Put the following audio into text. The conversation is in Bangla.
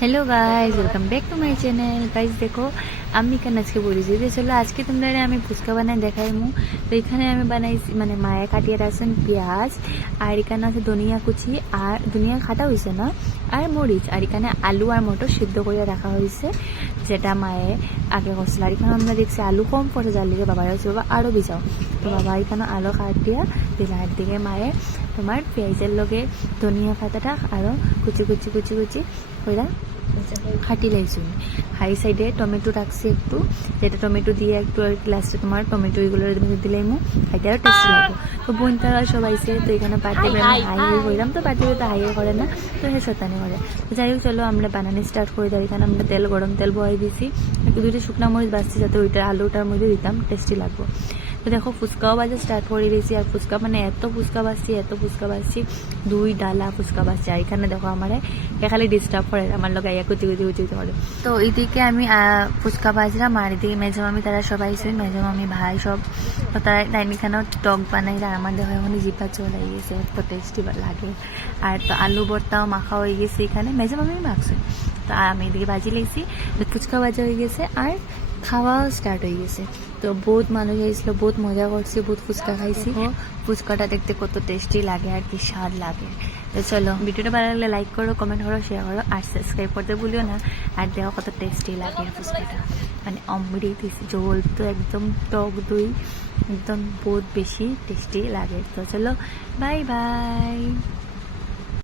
Hello guys, welcome back to my channel. Guys देखो আমি কেন আজকে বলেছি যে চলো আজকে তোমরা আমি ফুচকা বানাই দেখাইমু। তো এখানে আমি বানাইছি মানে মায়ে কাটিয়ে রাখছেন পেঁয়াজ, আর এখানে আছে ধনিয়া কুচি, আর ধনিয়া কাটা হয়েছে না, আর মরিচ, আর এখানে আলু আর মটর সিদ্ধ করে রাখা হয়েছে, যেটা মায়ে আগে করছিল। আর এখানে আমরা দেখছি আলু কম পড়ে, যার লিগে বাবা হয়েছে বাবা আরও বিজাও। তো বাবা এখানে আলু কাটিয়া দিলার দিকে মায়ে তোমার পেঁয়াজের লগে ধনিয়া পাতাটা আরও কুচি কুচি কুচি কুচি ওইটা খাটি লাইছি। হাই সাইডে টমেটো রাখছি একটু, যেটা টমেটো দিয়ে একটু আর লাস্টে তোমার টমেটো এগুলো দিলাইমু, খাইতে আরও টেস্টি লাগবে। তো বোন তারা সবাই আইছে, তো এখানে পার্টি আমি হাই করলাম, তো পার্টি তো হাই করে না, তো হ্যাঁ শতানি করে। তো যাই হোক চলো আমরা বানানি স্টার্ট করে দিই। এখানে আমরা গরম তেল বহাই দিয়েছি, একটু দুইটা শুকনা মরিচ বাঁচছি যাতে ওইটা আলুটার মধ্যে দিতাম টেস্টি লাগবে। তো দেখো ফুচকাও বাজা স্টার্ট করে দিয়েছি, আর ফুচকা মানে এত ফুচকা বাজছি 2 ডালা ফুচকা বাজছে। আর এখানে দেখো আমার খালি ডিস্টার্ব করে, আমার লোক আইয়া কুচি করে। তো এইদিকে আমি ফুচকা বাজলাম, আর এদিকে মেজমামি তারা সবাই ছিল, মেজমামি ভাই সব। তো তারা এখানেও টক বানাই, আর আমার দেখো এখন জিপা চলে গেছে, এত টেস্টি লাগে। আর তো আলু ভর্তাও মাখা হয়ে গেছে, এখানে মেজমামি মাখছে। তো আমি এদিকে ভাজি লেগেছি, ফুচকা ভাজা হয়ে গেছে, আর খাওয়াও স্টার্ট হয়ে গেছে। তো বহুত মানুষ এসেছিল, বহুত মজা করছি, বহুত ফুচকা খাইছি। ফুচকাটা দেখতে কত টেস্টি লাগে আর কি স্বাদ লাগে। তো চলো ভিডিওটা ভালো লাগলে লাইক করো, কমেন্ট করো, শেয়ার করো, আর সাবস্ক্রাইব করতে ভুলিও না। আর দেখো কত টেস্টি লাগে ফুচকাটা, মানে অমৃত ঝোল তো একদম টক দই, একদম বহুত বেশি টেস্টি লাগে। তো চলো বাই বাই।